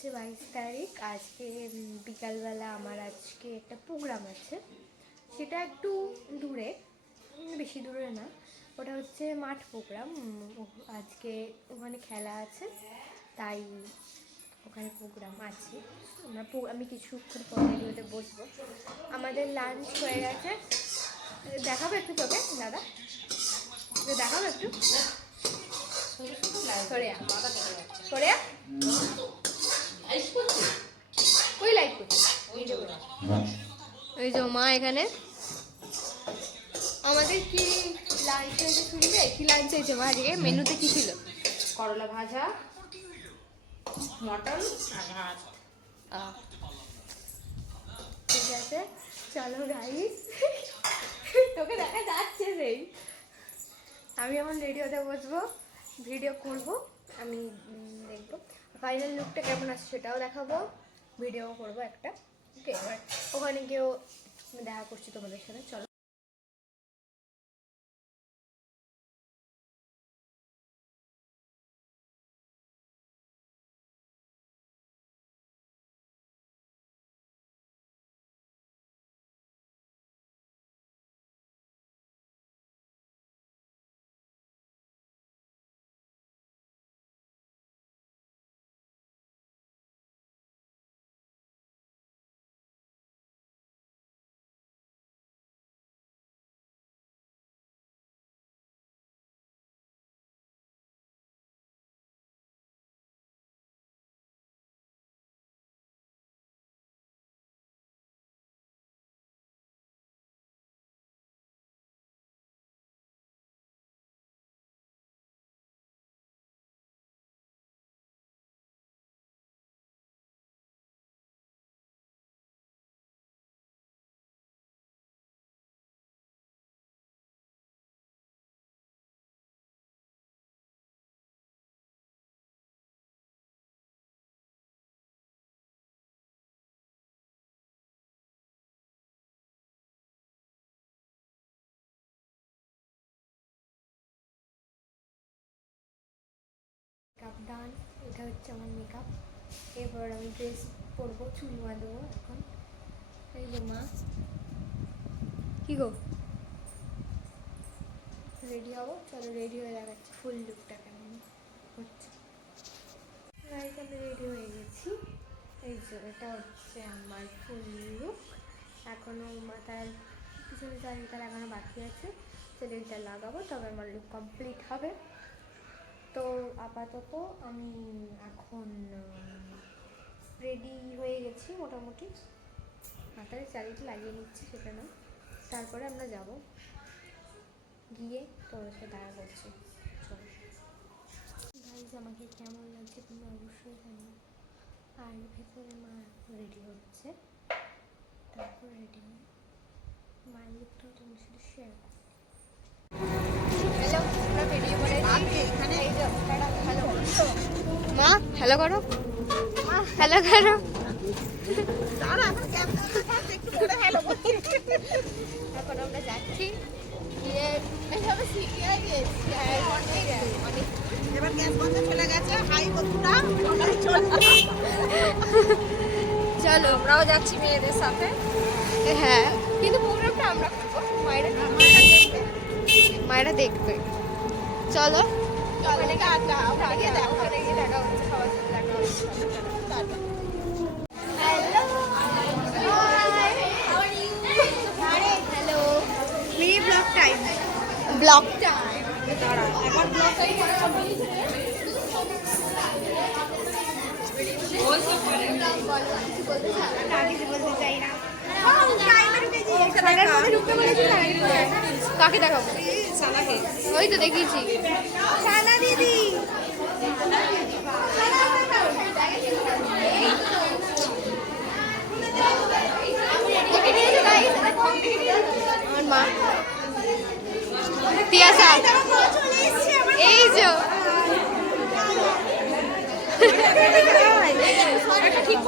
হচ্ছে 22 তারিখ। আজকে বিকালবেলা আমার আজকে একটা প্রোগ্রাম আছে, সেটা একটু দূরে, বেশি দূরে না, ওটা হচ্ছে মাঠ প্রোগ্রাম। আজকে ওখানে খেলা আছে, তাই ওখানে প্রোগ্রাম আছে। আমি কিছুক্ষণ পরে রেডিওতে বসবো। আমাদের লাঞ্চ হয়ে গেছে। দেখাবো একটু তোকে দাদা, দেখাবো একটু। ওই যে মা এখানে আমাদের কি লাঞ্চ হয়েছে, শুনবে কি লাঞ্চ হয়েছে মা? আজকে মেনুতে কি ছিল? করলা ভাজা, মটন আর ভাত। ঠিক আছে, চলো গাইস, তোকে দেখা যাচ্ছে নেই। আমি এখন রেডি হতে বসবো, ভিডিও করবো, আমি দেখবো ফাইনাল লুকটা কেমন আছে সেটাও দেখাবো, ভিডিও করবো একটা। ওকে, এবার ওখানে গিয়েও দেখা করছি তোমাদের সাথে। চলো। মেকআপ ডান, এটা হচ্ছে আমার মেকআপ। এরপর আমি ড্রেস পরবো, চুল বাঁধবো এখন। এই যে মা, কি গো, রেডি হবো, চলো রেডি হয়ে দেখাচ্ছি ফুল লুকটা কেমন হচ্ছে। আমি রেডি হয়ে গেছি, এই যে এটা হচ্ছে আমার ফুল লুক। এখনও মাথায় পিছনে চারিটা লাগানো বাকি আছে, সেটা লাগাবো, তবে আমার লুক কমপ্লিট হবে। তো আপাতত আমি এখন রেডি হয়ে গেছি মোটামুটি, মাথায় চারিটা লাগিয়ে নিচ্ছি, সেটা না, তারপরে আমরা যাব, গিয়ে তোমার সাথে দেখা করছি। চলো গাইজ, আমাকে কেমন লাগছে তুমি অবশ্যই জানো। আর ভেতরে মা রেডি হচ্ছে, তারপর রেডি হয়ে মায়ের লুকটাও তোমার সাথে শেয়ার করো। মা হ্যালো করো, হ্যালো করো। এখন আমরা যাচ্ছি, গিয়ে এবার গ্যাস বন্ধ চলে গেছে, হাই বন্ধুরা চলো আমরাও যাচ্ছি মেয়েদের সাথে। হ্যাঁ, কিন্তু প্রোগ্রামটা আমরা করবো, মায়েরা দেখবে। চলো ওখানে গিয়ে দেখা হচ্ছে, সবার সাথে দেখা হচ্ছে। Hello, free blog time, blog time. এখন ব্লগ টাইম বলতে চাই না। কাকে দেখাবো? সানাকে, ওই তো দেখিয়েছি, সানা দিদি। আমার মা তিয়াসা, এই যে ঠিক